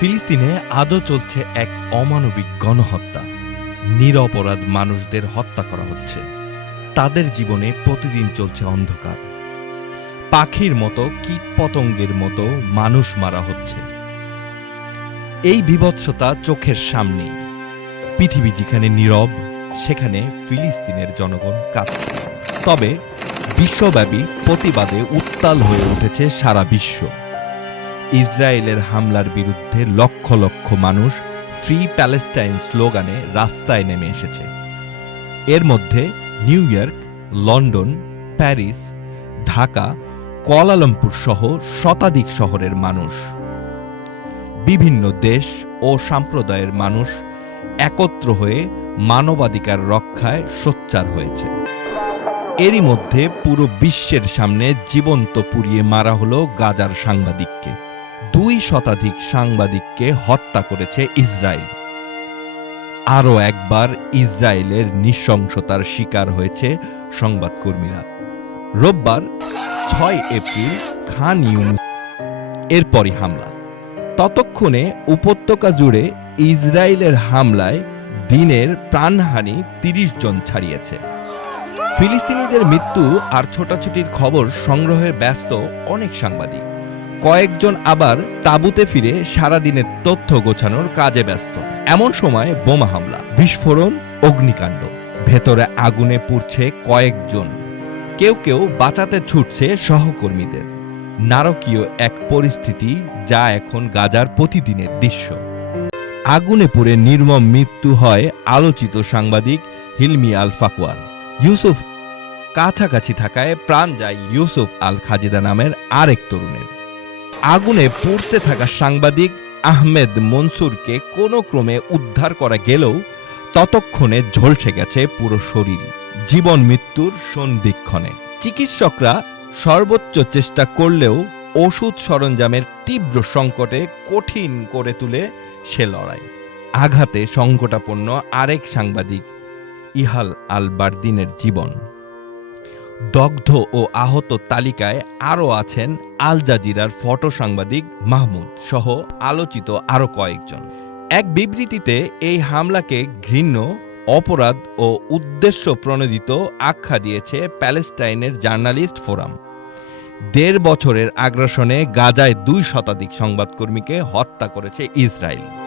ফিলিস্তিনে আজও চলছে এক অমানবিক গণহত্যা। নিরপরাধ মানুষদের হত্যা করা হচ্ছে। তাদের জীবনে প্রতিদিন চলছে অন্ধকার। পাখির মতো কীটপতঙ্গের মতো মানুষ মারা হচ্ছে। এই বিভৎসতা চোখের সামনে। পৃথিবী যেখানে নীরব, সেখানে ফিলিস্তিনের জনগণ কাঁদছে। তবে বিশ্বব্যাপী প্রতিবাদে উত্তাল হয়ে উঠেছে সারা বিশ্ব। ইসরায়েলের হামলার বিরুদ্ধে লক্ষ লক্ষ মানুষ ফ্রি প্যালেস্টাইন স্লোগানে রাস্তায় নেমে এসেছে। এর মধ্যে New York, London, Paris, Dhaka, Kuala Lumpur সহ শতাধিক শহরের মানুষ। বিভিন্ন দেশ ও সম্প্রদায়ের মানুষ একত্র হয়ে মানবাধিকার রক্ষায় সোচ্চার হয়েছে। এরই মধ্যে পুরো বিশ্বের সামনে জীবন্ত পুড়িয়ে মারা হলো গাজার সাংবাদিককে। দুই শতাধিক সাংবাদিককে হত্যা করেছে ইসরায়েল। আরও একবার ইসরায়েলের নৃশংসতার শিকার হয়েছে সংবাদকর্মীরা। রোববার ছয় এপ্রিল খান ইউনিস এরপরই হামলা। ততক্ষণে উপত্যকা জুড়ে ইসরায়েলের হামলায় দিনের প্রাণহানি তিরিশ জন ছাড়িয়েছে। ফিলিস্তিনিদের মৃত্যু আর ছোটাছুটির খবর সংগ্রহে ব্যস্ত অনেক সাংবাদিক। কয়েকজন আবার তাঁবুতে ফিরে সারাদিনের তথ্য গোছানোর কাজে ব্যস্ত। এমন সময় বোমা হামলা, বিস্ফোরণ, অগ্নিকাণ্ড। ভেতরে আগুনে পুড়ছে কয়েকজন। কেউ কেউ বাঁচাতে ছুটছে সহকর্মীদের। নারকীয় এক পরিস্থিতি যা এখন গাজার প্রতিদিনের দৃশ্য। আগুনে পুড়ে নির্মম মৃত্যু হয় আলোচিত সাংবাদিক হিলমি আল ফাকুয়ার ইউসুফ কাছাকাছি থাকায় প্রাণ যায় ইউসুফ আল খাজিদা নামের আরেক তরুণের। আগুনে পুড়তে থাকা সাংবাদিক আহমেদ মনসুরকে কোনো ক্রমে উদ্ধার করা গেলেও ততক্ষণে ঝলসে গেছে পুরো শরীর। জীবন মৃত্যুর সন্ধিক্ষণে। চিকিৎসকরা সর্বোচ্চ চেষ্টা করলেও ওষুধ সরঞ্জামের তীব্র সংকটে কঠিন করে তুলে সে লড়াই। আঘাতে সংকটাপন্ন আরেক সাংবাদিক, ইহাল আল বারদিনের জীবন। দগ্ধ ও আহত তালিকায় আরও আছেন আল জাজিরার ফটো সাংবাদিক মাহমুদ সহ আলোচিত আরও কয়েকজন। এক বিবৃতিতে এই হামলাকে ঘৃণ্য, অপরাধ ও উদ্দেশ্য প্রণোদিত আখ্যা দিয়েছে প্যালেস্টাইনের জার্নালিস্ট ফোরাম। দেড় বছরের আগ্রাসনে গাজায় দুই শতাধিক সংবাদকর্মীকে হত্যা করেছে ইসরায়েল।